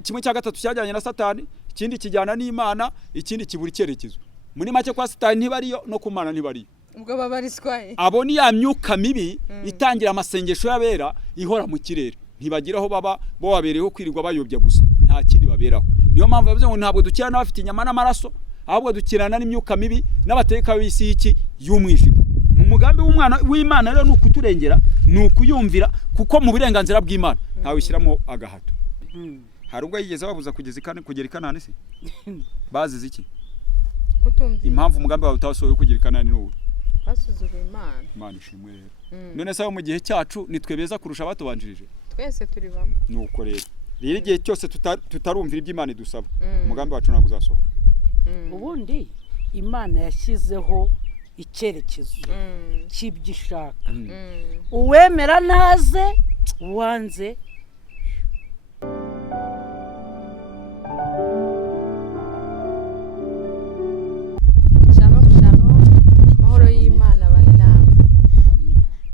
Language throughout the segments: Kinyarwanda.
kimwe cya gatatu cyajyanye na Satani, ikindi kijyana n'Imana, ikindi kibura icyerekezo. Muri make kwa Satani ntibariyo no kumana ntibariyo. Ubwo babariswaye. Abo ni ya myuka mibi itangira amasengesho y'abera ihora mu kirere. Ntibagiraho baba bo wabereyeho kwirirwa bayobya gusa. Nta kindi baberaho. Niyo mpamvu yavuze ngo ntabwo dukirana n'abafite inyama n'amaraso, ahubwo dukirana n'imyuka mibi n'abateka b'isi iki y'umwijima. Mu mugambi w'umwana w'Imana rero nuko turengera, nuko yumvira kuko mu burenganzira bw'Imana ntawe ishyiramo agahato. Hari ubwo yigeze babuza kugera ikanani se? Bazize iki? Kutumvira. Impamvu umugambi wawe utasohoye kugera ikanani n'uwo. Basuzuga Imana. Imana ishimwe rero. None se mu gihe cyacu nitwe beza kurusha abatubanjirije? Twese turi bamwe. Nuko rero. Rero igihe cyose tutarumvira iby'Imana idusaba, umugambi wacu ntabwo uzasohoka. Ubundi Imana yashyizeho icyerekezo cy'ibyishaka. Uwemera naze, uwanze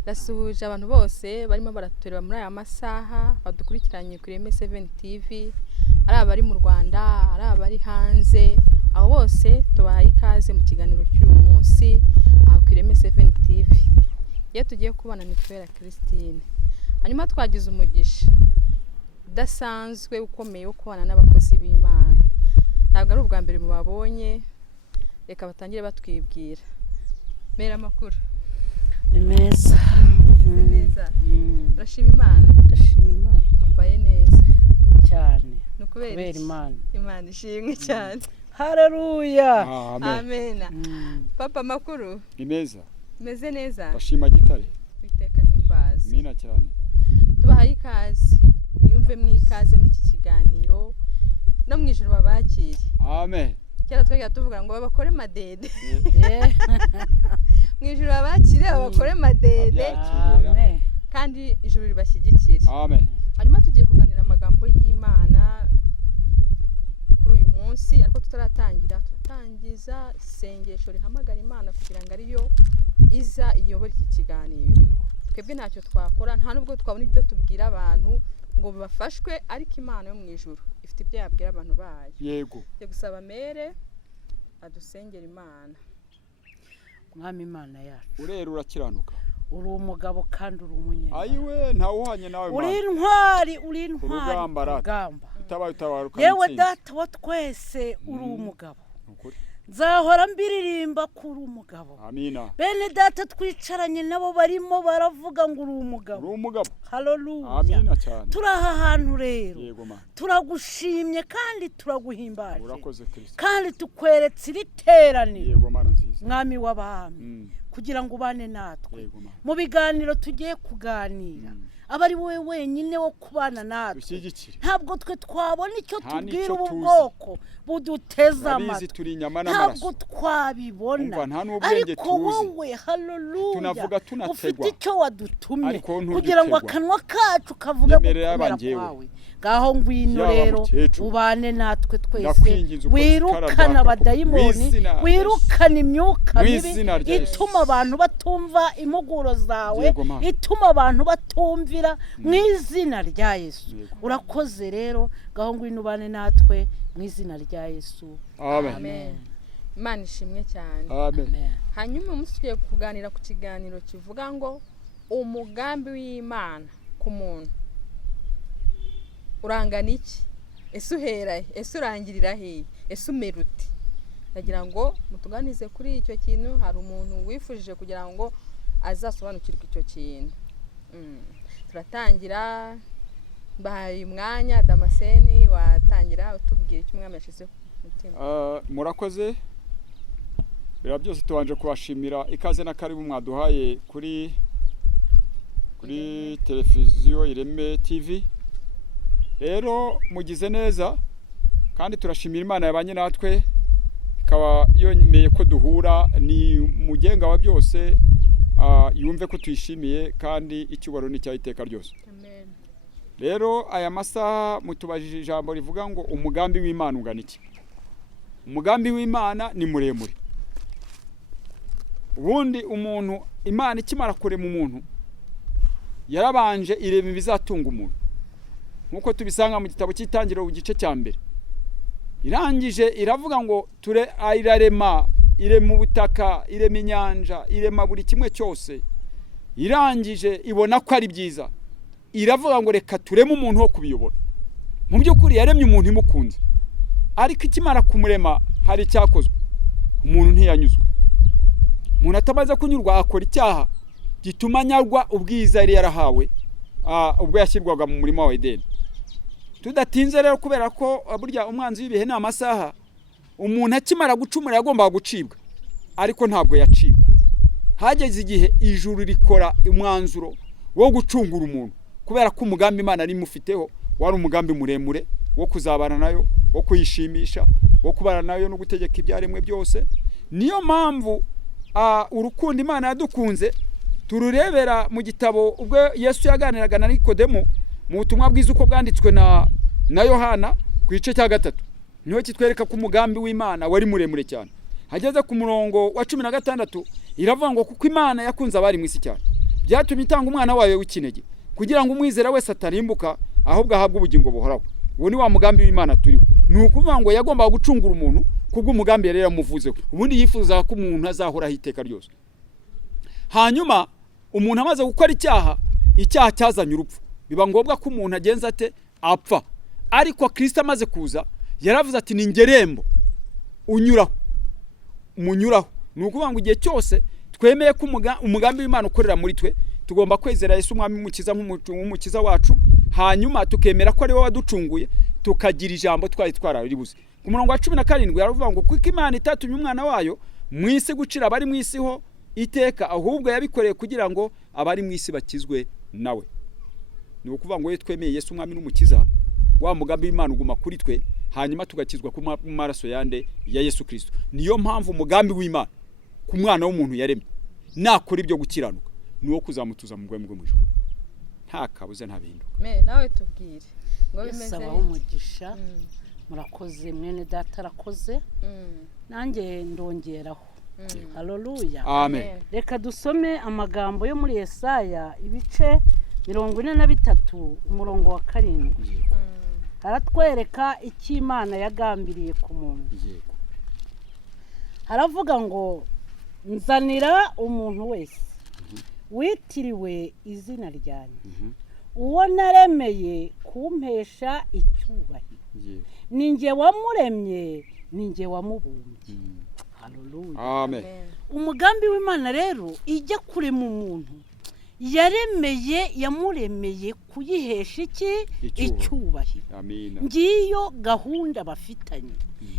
Dasuhuje abantu bose barimo baratureba muri aya masaha badukurikiranye kuri EV TV, ari abari mu Rwanda, ari abari hanze, aho bose tubahaye ikaze mu kiganiro cy'uyu munsi aho kuri EV TV. Iyo tugiye kubana ni Twera Christine. Hanyuma twagize umugisha udasanzwe ukomeye wo kubana n'abakozi b'Imana. Ntabwo ari ubwa mbere mubabonye, reka batangire batwibwira. Mera makuru. neza. Neza. Urashima Imana? Ndashima Imana. Wambaye neza cyane. Kubera Imana. Imana ishimwe cyane. Haleluya. Amen. Papa makuru? Ni meza. Meze neza. Ndashima gitare. Biteka himbaza. Mina cyane. Tubahaye ikaze. Niyumve mwikaze mu iki kiganiro no mwijuru babakire. Amen. Cyara twagiye tuvuga ngo babakore madede. Mwijuru babakire babakore madede. Amen. Kandi ijuru ribashyigikire. Amen. Hanyuma tugiye kuganira amagambo y'Imana kuri uyu munsi, ariko turatangiza isengesho rihamagara Imana kugira ngo ariyo iza iyobora iki kiganiro. Twebwe ntacyo twakora, nta nubwo twabona ibyo tubwira abantu ngo bafashwe, ariko Imana yo mu ijuru ifite ibyo yabwira abantu bayo. Yego. Yo gusaba mere adusengera Imana. Mwami Imana yacu. Urera urakiranuka. Uri umugabo kandi uri umunyana. Ayiwe nta uhanye nawe Imana. Uri intwari. Urugamba. Utabaruka. Yewe data wa twese uri umugabo. Nzahora mbiririmba kuri umugabo. Amina. Bene data twicaranye nabo barimo baravuga ngo uri umugabo. Uri umugabo. Haleluya. Amina cyane. Turaha hantu rero. Yego ma. Turagushimye kandi turaguhimbaje. Urakoze Kristo. Kandi tukweretse iriteraniro. Yego mana nziza. Mwami w'abami. Kugira ngo ubane natwe. Yego ma. Mu biganiro tugiye kuganira. Abari wowe wenyine wo kubana natwe. Ntabwo twe twabona icyo tubwira ubwoko buduteza amatwi. Ntabwo twabibona. Ariko wowe haleluya ufite icyo wadutumye kugira ngo akanwa kacu kavuge gukomera kwawe. Ngaho ngwino rero ubane natwe twese, wirukana abadayimoni, wirukana imyuka mibi ituma abantu batumva impuguro zawe, ituma abantu batumvira mu izina rya Yesu. Urakoze rero, ngaho ngwino ubane natwe mu izina rya Yesu. Amen. Imana ishimwe cyane. Amen. Hanyuma umunsi tugiye kuganira ku kiganiro kivuga ngo umugambi w'Imana ku muntu urangana iki? Ese uhera ese urangirira he? Ese umeruti? Ndagira ngo mutuganize kuri icyo kintu. Hari umuntu wifujije kugira ngo azasobanukirwe icyo kintu. Turatangira bahaye umwanya. Damascene watangira utubwira icyo umwami yashize ku mutima. Murakoze. Bira byose tubanje kubashimira ikaze na karibu mwaduhaye kuri televiziyo Ireme TV. Rero mugize neza kandi turashimira Imana yabanye natwe, ikaba yemeye ko duhura, ni mugenga wa byose, yumve ko tuyishimiye kandi icyubaro ni cyayiteka ryose. Amen. Rero aya masaha mutubajije ijambo rivuga ngo umugambi w'Imana ungana iki? Umugambi w'Imana ni muremure. Ubundi umuntu Imana ikimara kurema umuntu yarabanje irema ibizatunga umuntu. nkuko tubisanga mu gitabo cy'itangiriro mu gice cya mbere. Irangije iravuga ngo irarema, irema ubutaka, irema inyanja, irema buri kimwe cyose. Irangije ibona ko ari byiza, iravuga ngo reka tureme umuntu wo kubiyobora. Mu byukuri yaremye umuntu imukunze, ariko ikimara kumurema hari icyakozwe. Umuntu ntiyanyuzwe. Umuntu atamaze kunyurwa akora icyaha gituma nyarwa ubwiza yari yarahawe ubwo yashyirwaga mu murima wa Edeni. Tudatinze rero, kubera ko burya umwanzi w'ibihe ni amasaha, umuntu akimara gucumura yagombaga gucibwa, ariko ntabwo yaciwe. Hageze igihe ijuru rikora umwanzuro wo gucungura umuntu, kubera ko umugambi Imana ari mufiteho wari umugambi muremure wo kuzabana nayo, wo kuyishimisha, wo kubana nayo no gutegeka ibyaremwe byose. Niyo mpamvu urukundo Imana yadukunze tururebera mu gitabo ubwo Yesu yaganiraga na Nikodemo mu butumwa bwiza uko bwanditswe na Yohana ku gice cya 3. Niho kitwereka ko umugambi w'Imana wari muremure cyane. Hageze ku murongo wa 16 iravuga ngo kuko Imana yakunze abari mu isi cyane, byatumye itanga umwana wayo w'ikinege, kugira ngo umwizera wese atarimbuka, ahubwo ahabwe ubugingo buhoraho. Uwo ni wa mugambi w'Imana turiho. Ni ukuvuga ngo yagombaga gucungura umuntu kubwo umugambi yari yaramuvuzeho. Ubundi yifuza ko umuntu azahoraho iteka ryose. Hanyuma umuntu amaze gukora icyaha cyazanye urupfu, biba ngombwa ko umuntu agenza ate apfa. Ariko Kristo amaze kuza yaravuze ati ni ngerembo unyuraho munyuraho. Ni ukuvuga ngo igihe cyose twemeye ko umugambi w'Imana ukorera muri twe, tugomba kwezera Yesu umwami mukiza nk'umukiza wacu, hanyuma tukemera ko ari we waducunguye, tukagira ijambo twari twararibuze. Ku murongo wa 17 yaravuga ngo kuko Imana itatumye umwana wayo mu isi gucira abari mu isi ho iteka, ahubwo yabikoreye kugira ngo abari mu isi bakizwe nawe. Ni ukuvuga ngo twemeye Yesu umwami n'umukiza, wa mugambi w'Imana uguma kuri twe, hanyuma tugakizwa ku maraso yande ya Yesu Kristo. Niyo mpamvu umugambi w'Imana ku mwana w'umuntu yaremye nakora ibyo gukiranuka niwo kuzamutuza mu rwego rw'ijuru, nta kabuze nta bihinduka. Nawe tubwire ngo bimeze umugisha. Murakoze mwene data arakoze, nanjye ndongeraho. Haleluya, amen. Reka dusome amagambo yo muri Yesaya ibice 43 umurongo wa 7. Haratwereka Icyimana yagambiriye ku muntu. Haravuga ngo nzanira umuntu wese witiriwe izina ryanjye, uwo naremeye kumpesha icyubahiro. Ninjye wamuremye, ninjye wamubumbye. Haleluya, amen. Umugambi w'Imana rero ijya kurema umuntu yamuremeye kuyihesha icyubahiro. Amina. Ngiyo gahunda bafitanye.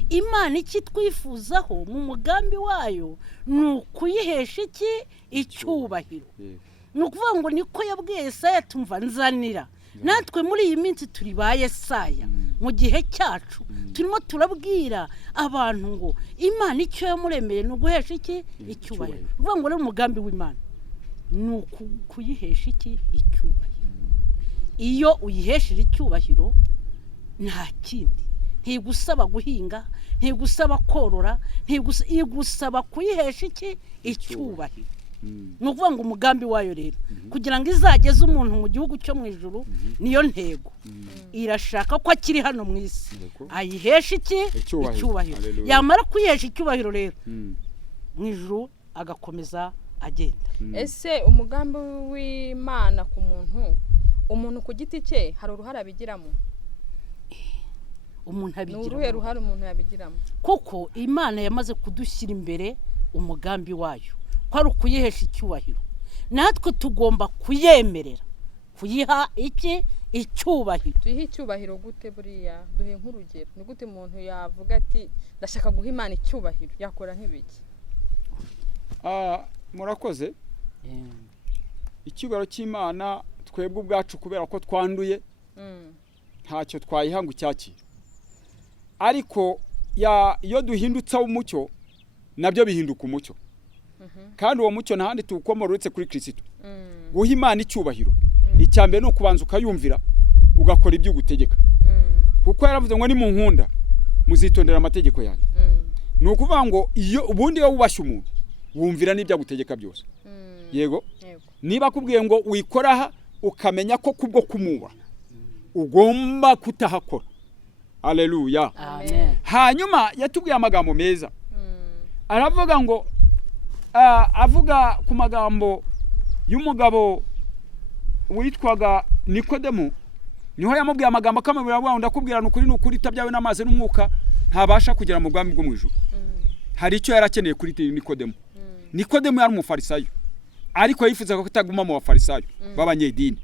Imana iki twifuzaho mu mugambi wayo ni ukuyihesha icyubahiro. Ni ukuvuga ngo niko yabwiye Yesaya tumva nzanira. Natwe muri iyi minsi turi ba Yesaya mu gihe cyacu, turimo turabwira abantu ngo Imana icyo yamuremeye ni uguhesha icyubahiro. Uvuga ngo rero umugambi w'Imana ni ukuyihesha icyubahiro. Iyo uyihesheje icyubahiro nta kindi, ntigusaba guhinga, ntigusaba korora, igusaba kuyihesha icyubahiro. Ni ukuvuga ngo umugambi wayo rero kugira ngo izageze umuntu mu gihugu cyo mu ijuru, niyo ntego. Irashaka ko akiri hano mu isi ayihesha icyubahiro. Yamara kuyihesha icyubahiro rero mu ijuru agakomeza agenda. Ese umugambi w'Imana ku umuntu ku giti cye hari uruhare abigiramo? Umuntu abigiramo. Ni uruhe ruhare umuntu yabigiramo? Kuko Imana yamaze kudushyira imbere umugambi wayo ko ari ukuyihesha icyubahiro. Natwe tugomba kuyemerera, kuyiha icyubahiro. Tuyihe icyubahiro gute buriya? Duhe nk'urugero. Ni gute umuntu yavuga ati ndashaka guha Imana icyubahiro, yakora nk'ibiki? Murakoze. Icyubahiro cy'Imana twebwe ubwacu kubera ko twanduye ntacyo twayiha ngo icyakire, ariko iyo duhindutse umucyo nabyo bihinduka umucyo. Kandi uwo mucyo ntahandi tuwukomora uretse kuri Kristo. Guha Imana icyubahiro icyambere no kubanza ukayumvira ugakora ibyo ugutegeka, kuko yaravuze ngo ni mu nkunda muzitondera amategeko yanjye. Ni ukuvuga ngo iyo ubundi iyo wubashye umuntu wumvira n'ibyo agutegeka byose. Yego, niba akubwiye ngo wikoraha ukamenya ko kubwo kumuba ugomba kutahakora. Haleluya. Amen. Hanyuma yatubwiye amagambo meza. Aravuga ngo avuga ku magambo y'umugabo witwaga Nikodemu, niho yamubwiye amagambo akamubwira ngo ndakubwira n'ukuri itabyawe n'amazi n'umwuka ntabasha kugera mu bwami bwo mu ijuru. Hari icyo yarakeneye kuri Nikodemu. Nikodemu yari umufarisayo, ariko yifuzaga ko ataguma mu bafarisayo b'abanyedini.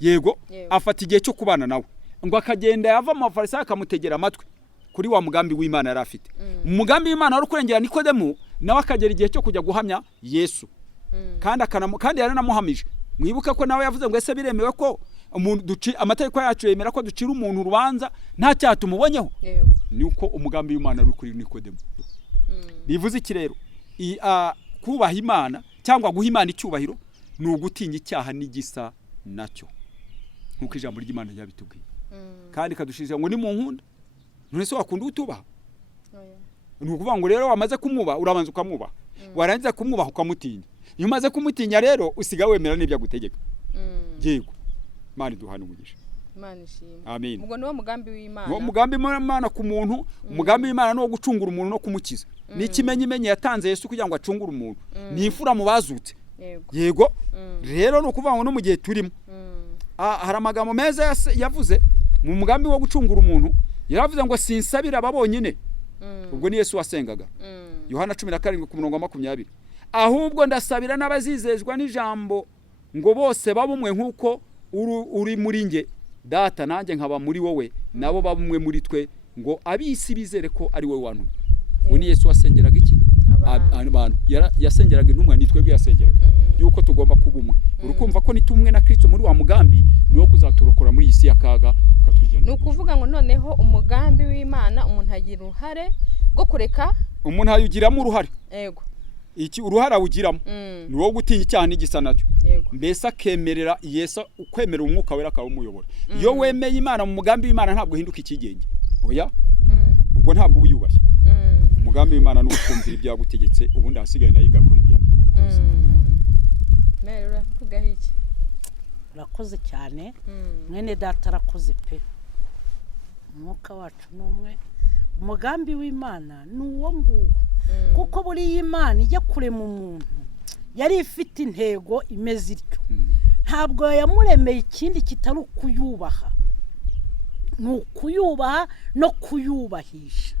Yego, afata igihe cyo kubana nawe ngo akagenda yava mu bafarisayo akamutegera amatwi kuri wa mugambi w'Imana yari afite. Umugambi w'Imana wari kurengera Nikodemu, nawe akagera igihe cyo kujya guhamya Yesu. Kandi yaranamuhamije. Mwibuke ko nawe yavuze ngo ese biremewe ko umuntu amategeko yacu yemera ko ducira umuntu urubanza nta cyaha tumubonyeho. Nuko umugambi w'Imana uri kuri Nikodemu. Bivuze iki rero? Kubaha Imana cyangwa guha Imana icyubahiro ni ugutinya icyaha n'igisa nacyo, nkuko ijambo ry'Imana ryabitubwiye. Kandi kadushize ngo ni mu nkunda, none se wakunda utubaha? Ni ukuvuga ngo rero wamaze kumuba urabanza ukamubaha, warangiza kumwubaha ukamutinya. Iyo umaze kumutinya rero usiga wemera n'ibyo agutegeka. Yego, Imana iduhana umugisha. Imana ishimwe. Amen. Ubwo niwo mugambi w'Imana. Niwo mugambi w'Imana ku muntu, umugambi w'Imana no gucungura umuntu no kumukiza. Ni ikimenyimenye yatanze Yesu kugira ngo acungure umuntu. Ni ifura mu bazutse. Yego. Rero no kuvuga ngo no mu gihe turimo. Hari amagambo meza yavuze mu mugambi wo gucungura umuntu. Yaravuze ngo sinsabira ababonyine. Ubwo ni Yesu wasengaga. Yohana 17:20. Ahubwo ndasabira n'abazizezwa n'ijambo ngo bose babumwe nkuko uri muri nge data nanjye nkaba muri wowe nabo babumwe muri twe ngo abisi bizere ko ari wowe wantu. Ubu ni Yesu wasengeraga iki? Abantu yasengeraga intumwa, ni twebwe yasengeraga yuko tugomba kubumwe. Urukumva ko nitumwe na Kristo muri wa mugambi niwo kuzaturokora muri isi y'akaga katujyana. Nukuvuga ngo noneho umugambi w'Imana umuntu agira uruhare rwo kureka, umuntu ayugiramo uruhare. Yego. Iki uruhara ugiramo ni wo gutinya icyaha n'igisa nacyo. Mbese akemerera Yesu, ukwemera umwuka wera akaba umuyobora. Iyo wemeye Imana mu mugambi w'Imana ntabwo hinduka ikigenge. Oya, ubwo ntabwo ubuyubashye. Umugambi w'Imana ni ukumvira ibyo yagutegetse, ubundi hasigaye nayo igakora ibyayo. Mere uravuga iki? Urakoze cyane. Mwene data arakoze pe. Umwuka wacu n'umwe. Umugambi w'Imana ni uwo nguwo. Kuko buri Imana ijya kurema umuntu yari ifite intego imeze ityo. Ntabwo yamuremeye ikindi kitari ukuyubaha. Ni ukuyubaha no kuyubahisha.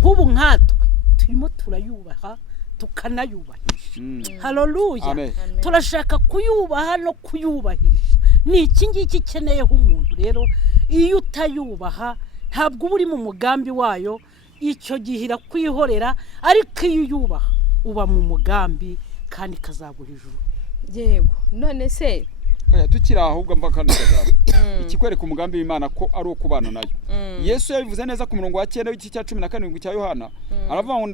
Nk'ubu nkatwe turimo turayubaha tukanayubahisha. Haleluya. Turashaka kuyubaha no kuyubahisha. Ni iki ngiki ikeneyeho umuntu rero. Iyo utayubaha ntabwo uba uri mu mugambi wayo, icyo gihe irakwihorera, ariko iyo uyubaha uba mu mugambi kandi kazaguha ijuru. Yego. None se tukiri ahubwo mva kandi kazaba ikikwereka umugambi w'Imana ko ari ukubana nayo. Yesu yabivuze neza ku murongo wa 9 w'iki cya 17 cya Yohana. Aravuga ngo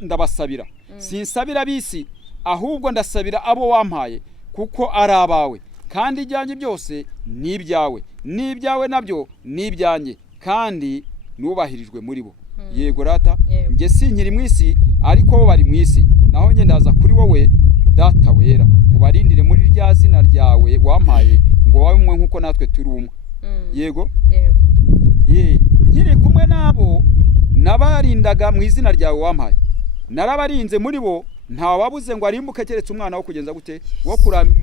ndabasabira, sinsabira bisi ahubwo ndasabira abo wampaye kuko ari abawe, kandi ijyanye byose ni ibyawe, n'ibyawe nabyo ni ibyanjye, kandi nubahirijwe muri bo. Yego rata, nge sinkiri mu isi ariko bo bari mu isi, naho nge ndaza kuri wowe data wera, ubarindire muri rya zina ryawe wampaye ngo wabe umwe nkuko natwe turi umwe. Yego. Nkiri kumwe nabo nabarindaga mu izina ryawe wampaye, narabarinze muri bo nta wabuze ngo arimbuke keretse umwana wo kugenza gute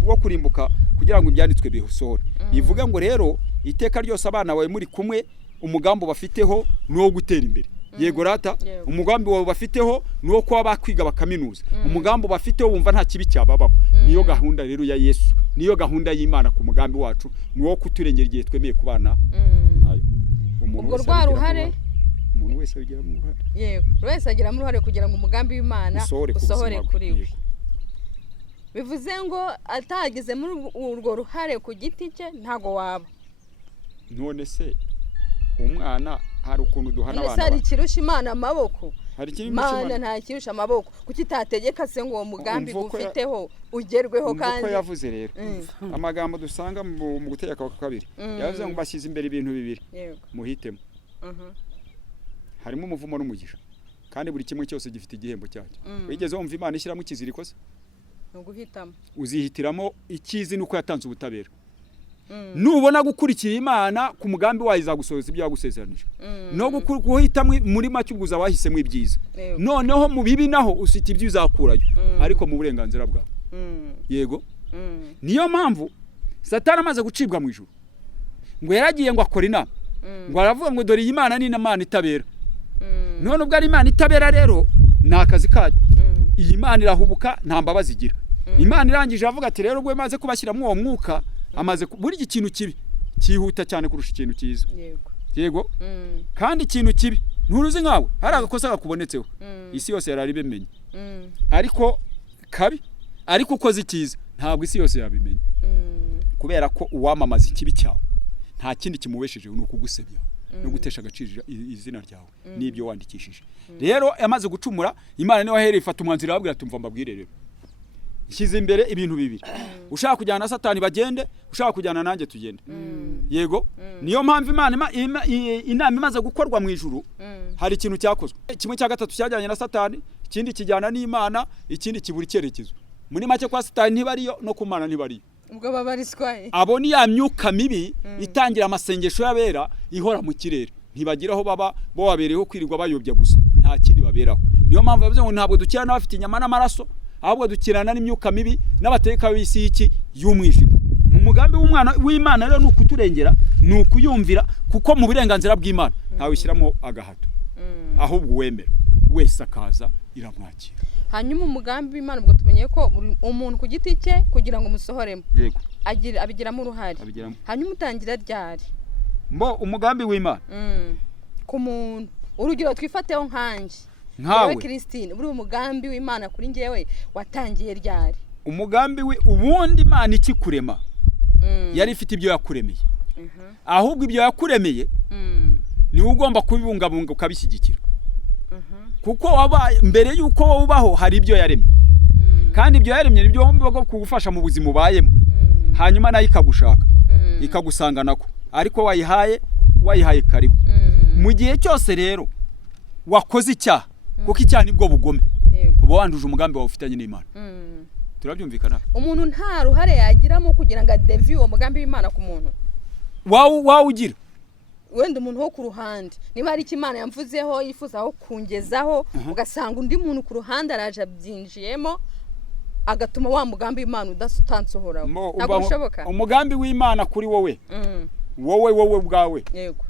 wo kurimbuka kugira ngo ibyanditswe bisohore. Bivuga ngo rero iteka ryose abana bawe muri kumwe umugambo bafiteho no gutera imbere. Yego rata, umugambi wawe bafiteho nuwo kuba bakwiga bakaminuza. Umugambo bafiteho wumva nta kibi cyababaho. Niyo gahunda rero ya Yesu, niyo gahunda y'Imana ku mugambi wacu, nuwo kuturengera igihe twemeye kubana nayo. Ubwo rwa ruhare umuntu wese agira mu ruhare. Yego, wese agira mu ruhare kugira ngo umugambi w'Imana usohore kuri we. Bivuze ngo atageze muri urwo ruhare ku giti cye ntago waba. None se umwana hari ukuntu duhana abantu. Hari kirusha Imana amaboko. Hari kirusha Imana nta kirusha amaboko. Kuki tategeka se ngo uwo mugambi ufiteho ugerweho kandi. Uko yavuze rero. Amagambo dusanga mu gutegeka kwa kabiri. Yavuze ngo bashyize imbere ibintu bibiri. Muhitemo. Harimo umuvumo n'umugisha. Kandi buri kimwe cyose gifite igihembo cyacyo. Wigeze wumva Imana ishyiramo ikiziriko se? No guhitamo. Uzihitiramo ikizi nuko yatanze ubutabera. nubona gukurikira Imana ku mugambi wayo izagusohoza ibyo yagusezeranije no guhita muri make ubwo wahisemo ibyiza noneho mu bibi naho usita ibyo uzakurayo ariko mu burenganzira bwawe yego niyo mpamvu Satani amaze gucibwa mu ijuru ngo yaragiye ngo akora inama ngo aravuga ngo dore Imana ni Imana itabera none ubwo ari Imana itabera rero nakazi kayo iyi Imana irahubuka nta mbabazi igira Imana irangije avuga ati rero ubwo maze kubashyira mu uwo mwuka amaze buri ikintu kibi cyihuta cyane kurusha ikintu cyiza yego kandi ikintu kibi nturuzi nkawe hari agakosa gakubonetseho isi yose yarari bimenye ariko kabi ariko ukoze icyiza ntabwo isi yose yabimenye kubera ko uwamamaza ikibi cyawe nta kindi kimubesheje ni ukugusebya no gutesha agaciro izina ryawe n'ibyo wandikishije rero yamaze gucumura Imana niwe wahereye ifata umwanzuro ababwira tumva mbabwire rero nshyize imbere ibintu bibiri ushaka kujyana na Satani bagende ushaka kujyana nanjye tugende yego niyo mpamvu inama imaze gukorwa mu ijuru hari ikintu cyakozwe kimwe cya gatatu cyajyanye na Satani ikindi kijyana n'Imana ikindi kibura icyerekezo muri make kwa Satani ntibariyo no ku Mana ntibariyo ubwo babariswaye abo ni ya myuka mibi itangira amasengesho y'abera ihora mu kirere ntibagiraho baba bo wabereyeho kwirirwa bayobya gusa nta kindi baberaho niyo mpamvu yavuze ngo ntabwo dukira n'abafite inyama n'amaraso ahubwo dukirana n'imyuka mibi n'abateka b'isi y'iki y'umwijima mu mugambi w'Imana rero nuko turengera nuko yumvira kuko mu burenganzira bw'Imana ntawe ishyiramo agahato ahubwo wemera wese akaza iramwakira hanyuma umugambi w'Imana ubwo tumenye ko umuntu ku giti cye kugira ngo umusohoremo abigiramo uruhare hanyuma utangira ryari umugambi w'Imana ku muntu urugero twifateho nkanjye nkawe Christine buri umugambi w'Imana kuri njyewe watangiye ryari umugambi ubundi Imana ikikurema yari ifite ibyo yakuremeye ahubwo ibyo yakuremeye ni ugomba kubibungabunga ukabishyigikira kuko wabaye mbere yuko wowe ubaho hari ibyo yaremye kandi ibyo yaremye nibyo wumva kugufasha mu buzima ubayemo hanyuma nayo ikagushaka ikagusanga nako ariko wayihaye karibu mu gihe cyose rero wakoze icyaha kuko icyaha nibwo bugome uba wanduje umugambi wawe ufitanye n'Imana turabyumvikana umuntu nta ruhare yagiramo kugira ngo adevi uwo mugambi w'Imana ku muntu wawugira wenda umuntu wo ku ruhande niba hari Imana yamvuzeho yifuzaho kungezaho ugasanga undi muntu ku ruhande araje abyinjiyemo agatuma wa mugambi w'Imana udatansohoraho ntabwo bishoboka umugambi w'Imana kuri wowe wowe ubwawe yego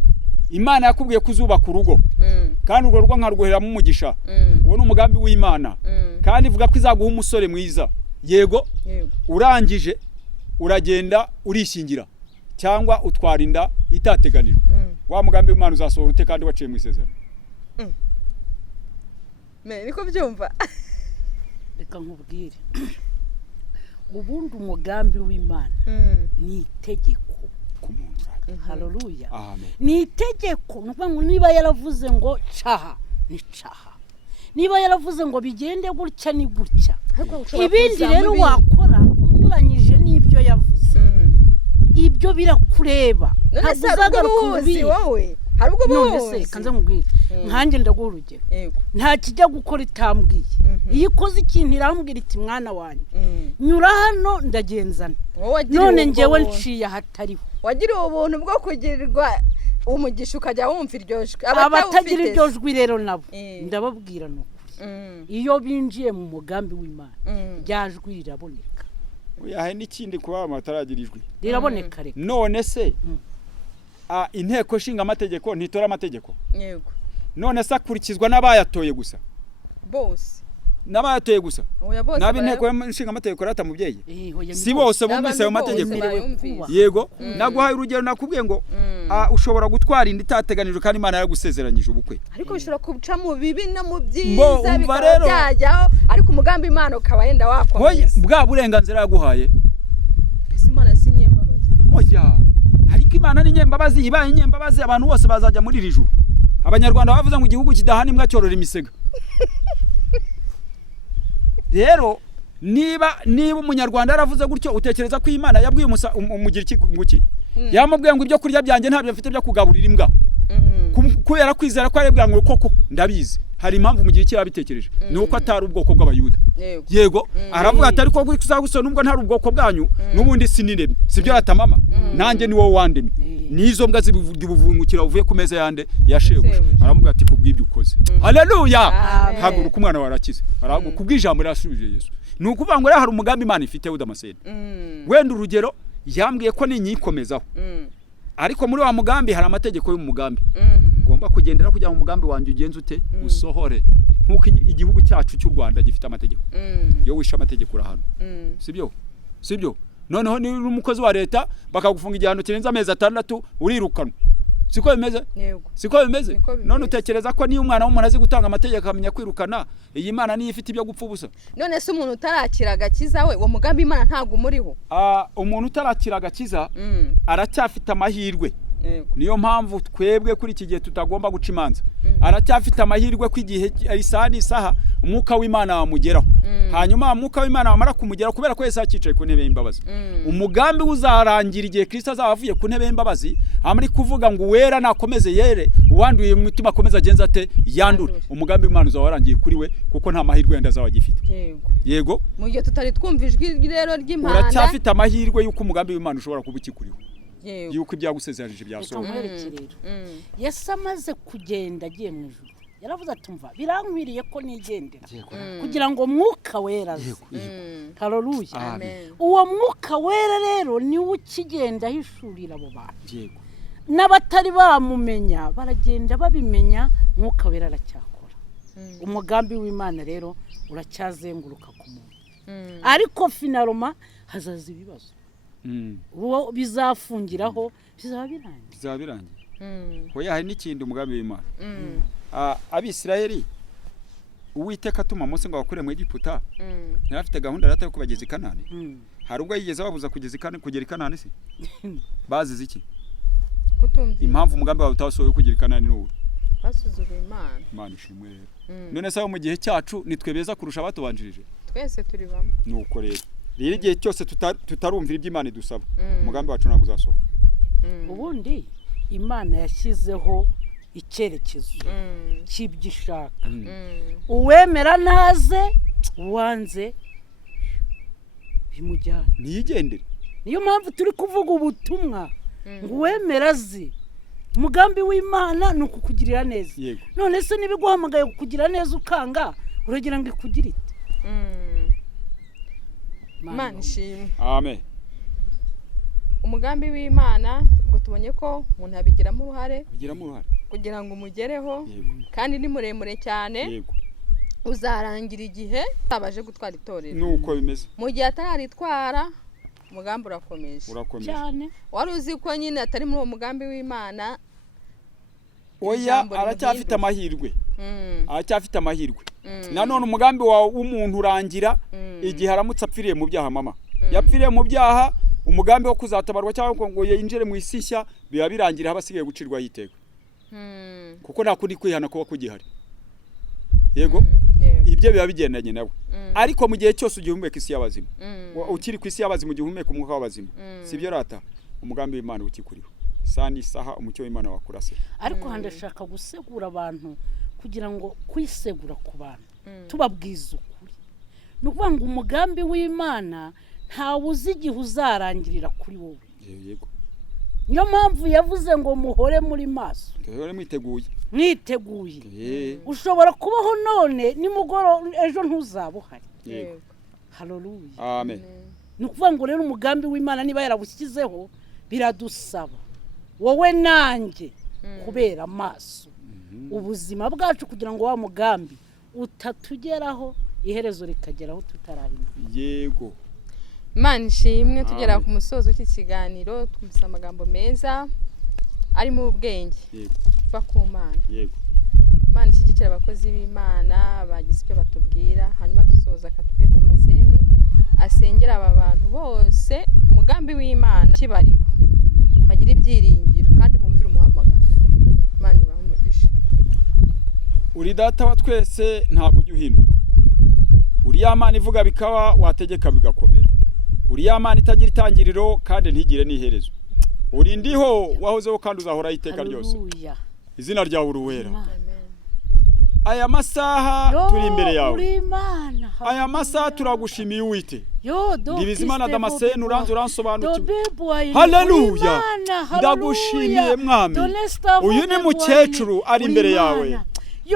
Imana yakubwiye kuzubaka urugo kandi urwo rugo nkarwoheramo umugisha uwo ni umugambi w'Imana kandi ivuga ko izaguha umusore mwiza yego urangije uragenda urishingira cyangwa utwara inda itateganijwe wa mugambi w'Imana uzasohora ute kandi waciye mu isezerano niko byumva reka nkubwire ubundi umugambi w'Imana ni itegeko ku muntu haleluya amen ni itegeko ngo niba yaravuze ngo caha ni caha niba yaravuze ngo bigende gutya ni gutya ibindi rero wakora unyuranyije n'ibyo yavuze ibyo birakureba ntazagaruka ubuzi wowe hari ubwo none se kanze nkubwire nkanjye ndaguha urugero nta kijya gukora itambwiye iyo ikoze ikintu irambwira iti mwana wanjye nyura hano ndagenzana none njyewe nciye ahatariho wagira ubuntu bwo kugirirwa umugisha ukajya wumva iryo jwi abatagira iryo jwi rero nabo ndababwira n'ukuri iyo binjiye mu mugambi w'Imana rya jwi riraboneka yahe n'ikindi kuba amataragira ijwi riraboneka reka none se inteko nshinga amategeko ntitora amategeko yego none se akurikizwa n'abayatoye gusa bose n'abayatoye gusa nabi inteko nshinga amategeko rata mubyeyi si bose bumvise ayo mategeko yego naguhaye urugero nakubwiye ngo ushobora gutwara inda itateganijwe kandi Imana yaragusezeranyije ubukwe ariko bishobora kuca mu bibi no mu byiza bikajyaho ariko umugambi Imana ukaba yenda wakomeza bwa burenganzira yaguhaye Imana si nyembabazi oya ariko Imana ni nyembabazi ibaye nyembabazi abantu bose bazajya muri iri juru abanyarwanda bavuze ngo igihugu kidahana imbwa cyorora imisega rero niba umunyarwanda yaravuze gutyo utekereza ko Imana yabwiye umugira iki nguki yamubwiye ngo ibyo kurya byanjye ntabyo mfite byo kugaburira imbwa kubera kwizera ko arebwa ngo koko ndabizi hari impamvu mu gihe cyabitekereje nuko atari ubwoko bw'abayuda yego aravuga ati ariko kuzagusona nubwo ntari ubwoko bwanyu nubundi siniremye sibyo ratamama nanjye ni wowe wandemye nizo mbwa zibuvungukira uvuye ku meza yande yasheguje aravuga ati kubw'ibyo ukoze haleluya haguruka umwana warakize aravuga kubw'ijambo rasubije Yesu nukuvuga ngo hari umugambi Imana ifite EV.Damascene wenda urugero yambwiye ko ninyikomezaho ariko muri wa mugambi hari amategeko y'umugambi ngomba kugendera kujya mu mugambi wanje ugenze ute usohore nkuko igihugu cyacu cy'u Rwanda gifite amategeko yo wisha amategeko urahano sibyo noneho ni umukozi wa leta bakagufunga igihano kirenze amezi 6 urirukanwa siko bimeze none utekereza ko niyo umwana w'umuntu azi gutanga amategeko amenya kwirukana iyi Imana niyo ifite ibyo gupfa ubusa none se umuntu utarakira agakiza we uwo mugambi Imana ntago umuriho umuntu utarakira agakiza aracyafite amahirwe niyo mpamvu twebwe kuri iki gihe tutagomba guca imanza aracyafite amahirwe ko igihe isaha n'isaha umwuka w'Imana wamugeraho hanyuma umwuka w'Imana wamara kumugeraho kubera ko Yesu akicaye ku ntebe y'imbabazi umugambi uzarangira igihe Kristo azavuye ku ntebe y'imbabazi amari kuvuga ngo wera nakomeze yere uwanduye mu mutima akomeza agenza ate yandure umugambi w'Imana uzawarangiye kuri we kuko nta mahirwe yenda azawa gifite yego mu gihe tutari twumva ijwi rero ry'Imana uracyafite amahirwe yuko umugambi w'Imana ushobora kuba ukikuriho yuko ibyagusezeranyije byasohoye Yesu amaze kugenda agiye mu ijuru yaravuze ati umva birankwiriye ko nigendera kugira ngo mwuka wera haleluya amen uwo mwuka wera rero ni ukigenda hishurira abo bantu n'abatari bamumenya baragenda babimenya mwuka wera aracyakora umugambi w'Imana rero uracyazenguruka ku muntu ariko finaloma hazaza ibibazo uwo bizafungiraho bizaba birangiye hoya hari n'ikindi umugambi w'Imana Abisirayeli Uwiteka atuma Mose ngo bakure mu Egiputa ntafite gahunda rata yo kubageza i Kanani hari ubwo yigeze babuza kugera i Kanani se bazize iki kutumva impamvu umugambi wawe utasohoye kugera i Kanani n'uwo basuzuma Imana ishimwe none se mu gihe cyacu nitwe beza kurusha abatubanjirije twese turi bamwe nuko rero igihe cyose tutarumvira iby'Imana idusaba umugambi wacu ntabwo uzasohoka ubundi Imana yashyizeho icyerekezo cy'ibyishaka uwemera naze uwanze bimujyana niyigendere niyo mpamvu turi kuvuga ubutumwa ngo uwemera azi umugambi w'Imana ni ukukugirira neza none se nibiguhamagaye kukugira neza ukanga uragira ngo ikugire ite Imana ishimwe amen umugambi w'Imana ubwo tubonye ko umuntu abigiramo uruhare kugira ngo umugereho kandi ni muremure cyane uzarangira igihe abaje gutwara itorero nuko bimeze mu gihe atararitwara umugambi urakomeje cyane wari uzi ko nyine atari muri uwo mugambi w'Imana oya aracyafite amahirwe nanone umugambi w'umuntu urangira igihe aramutse apfiriye mu byaha mama yapfiriye mu byaha umugambi wo kuzatabarwa cyangwa ngo yinjire mu isi nshya biba birangira abasigaye gucirwa yiteka kuko nta kundi kwihana kuba kugihari yego ibyo biba bigendanye nawe ariko mu gihe cyose ugihumeka isi y'abazima ukiri ku isi y'abazima ugihumeka umwuka w'abazima sibyo rata umugambi w'Imana ukikuriho sani saha umucyo w'Imana wakurase ariko handashaka gusegura abantu kugira ngo kwisegura ku bantu tubabwiza ukuri nukuvuga ngo umugambi w'Imana ntawe uzi igihe uzarangirira kuri wowe yego niyo mpamvu yavuze ngo muhore muri maso mwiteguye ushobora kubaho none nimugoro ejo ntuzaba uhari yego haleluya amen nukuvuga ngo rero umugambi w'Imana niba yarabushyizeho biradusaba wowe nanjye kubera maso ubuzima bwacu kugira ngo wa mugambi utatugeraho iherezo rikageraho tutarahinduka yego Imana ishimwe tugera ku musozo w'iki kiganiro twumvise amagambo meza arimo ubwenge va ku Mana yego Imana ishyigikira abakozi b'Imana bagize icyo batubwira hanyuma dusoza akatubwira Damascene asengera aba bantu bose umugambi w'Imana kibariho bagira ibyiringiro kandi bumvira umuhamagaro Imana ibahe umugisha uri data wa twese ntabwo ujya uhinduka uri ya Mana ivuga bikaba wategeka bigakomera uri ya Mana itagira itangiriro kandi ntigire n'iherezo uri ndiho wahozeho kandi uzahora iteka ryose izina ryawe uruwera. Aya masaha turi imbere yawe, aya masaha turagushimiye Uwite. Ndibizimana Damascene uranze uransobanukiwe. Haleluya, ndagushimiye mwami. Uyu ni mukecuru ari imbere yawe,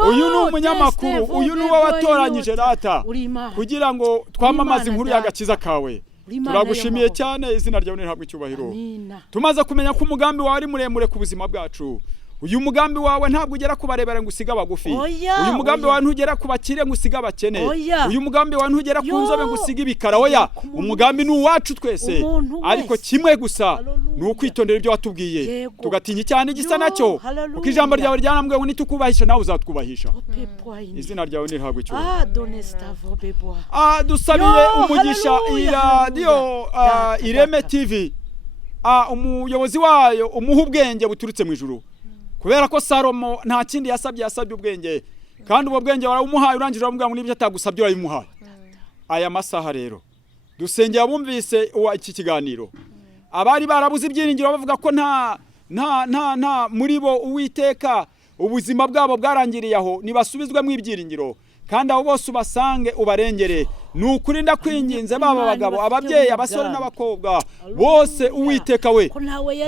uyu ni umunyamakuru, uyu ni watoranyije data kugira ngo twamamaze inkuru y'agakiza kawe. Turagushimiye cyane, izina ryawe nirihabwe icyubahiro. Tumaze kumenya ko umugambi wawe ari muremure ku buzima bwacu. Uyu mugambi wawe ntabwo ugera kubarebera ngo usiga bagufi. Uyu mugambi wawe ntugera kubakire ngo usiga abakene. Uyu mugambi wawe ntugera ku nzobe ngo usiga ibikara. Oya, umugambi ni uwacu twese, ariko kimwe gusa ni ukwitondera ibyo watubwiye, tugatinya cyane igisa nacyo, kuko ijambo ryawe ryanambwiye ngo nitukubahisha nawe uzatwubahisha. Izina ryawe nirihabwe icyubahiro. Dusabiye umugisha iyi radio Ireme TV, umuyobozi wayo umuha ubwenge buturutse mu ijuru, kubera ko Salomo nta kindi yasabye ubwenge, kandi ubwo bwenge warawumuhaye urangije uramubwira ngo nibyo atagusabye urayimuhaye. Aya masaha rero dusengera bumvise iki kiganiro, abari barabuze ibyiringiro bavuga ko nta muri bo Uwiteka ubuzima bwabo bwarangiriye aho, nibasubizwe mu ibyiringiro, kandi abo bose ubasange ubarengere. Nukuri ndakwinginze baba bagabo, ababyeyi, abasore n'abakobwa bose Uwiteka we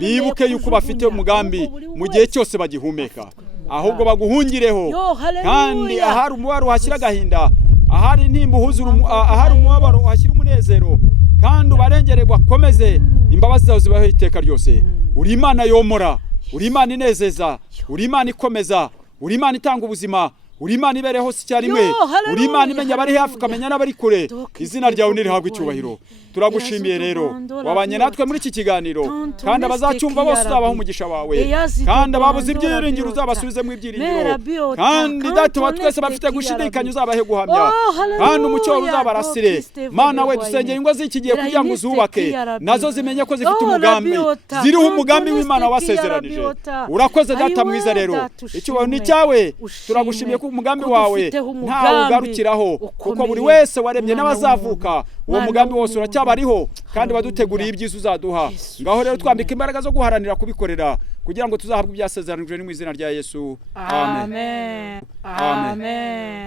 bibuke yuko bafite umugambi mu gihe cyose bagihumeka, ahubwo baguhungireho. Kandi ahari umubabaro uhashyira agahinda, ahari intimba ahari umubabaro uhashyira umunezero, kandi ubarengere bakomeze. Imbabazi zawe zibaho iteka ryose. Uri Imana yomora, uri Imana inezeza, uri Imana ikomeza, uri Imana itanga ubuzima, uri Imana ibere hose icyarimwe, uri Imana imenya abari hafi ukamenya n'abari kure. Izina ryawe nirihabwe icyubahiro. Turagushimiye rero, wabanye natwe muri iki kiganiro, kandi abazacyumva bose uzabaho umugisha wawe, kandi ababuze ibyiringiro uzabasubize mu ibyiringiro, kandi data twese bafite gushidikanya uzabahe guhamya, kandi umucyo uzabarasire. Mana we, dusengera ingo z'iki gihe kugira ngo uzubake, nazo zimenye ko zifite umugambi, ziriho umugambi w'Imana wasezeranije. Urakoze data mwiza rero, icyubahiro ni cyawe. Turagushimiye ko umugambi wawe ntawe ugarukiraho, kuko buri wese waremye n'abazavuka uwo mugambi wose uracyabariho, kandi waduteguriye ibyiza uzaduha. Ngaho rero twambika imbaraga zo guharanira kubikorera kugira ngo tuzahabwe ibyasezeranijwe mu izina rya Yesu. Amen. Amen.